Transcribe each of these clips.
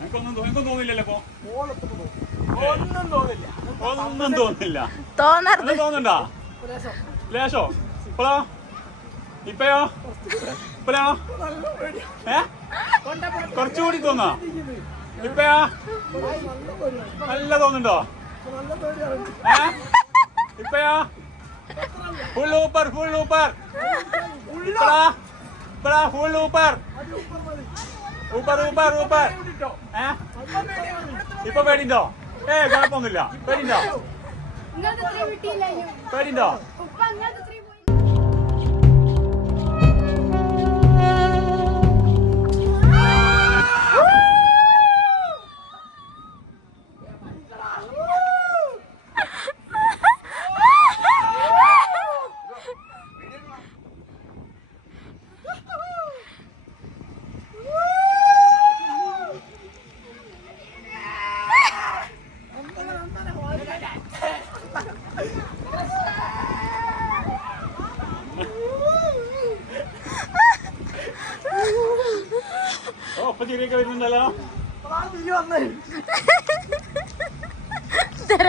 എനിക്കൊന്നും തോന്നില്ലല്ലോ. ഒന്നും തോന്നില്ല. തോന്നുന്നുണ്ടോ? ലേശോ? ഇപ്പഴോ? ഇപ്പയോ? ഇപ്പഴോ? കുറച്ചുകൂടി തോന്നാ? ഇപ്പയാ? നല്ല തോന്നുന്നുണ്ടോ? ഇപ്പയാ? ഫുൾ ഊപ്പർ ഫുൾ ഊപ്പർ. ഇപ്പഴാ ഫുൾ ഊപ്പർ ഊപ്പർ ഊപ്പർ ഊപ്പർ. ഇപ്പൊ പേടിണ്ടോ? കുഴപ്പമൊന്നുമില്ല. പേടിണ്ടോ? പേടിണ്ടോ?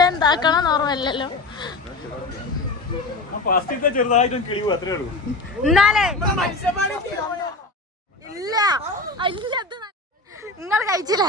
എന്താക്കണം ഓർമ്മല്ലോ. ചെറുതായിട്ടും കിളിവ് അത്രേ ഉള്ളൂ. എന്നാലേ ഇല്ല നിങ്ങൾ കഴിച്ചില്ല.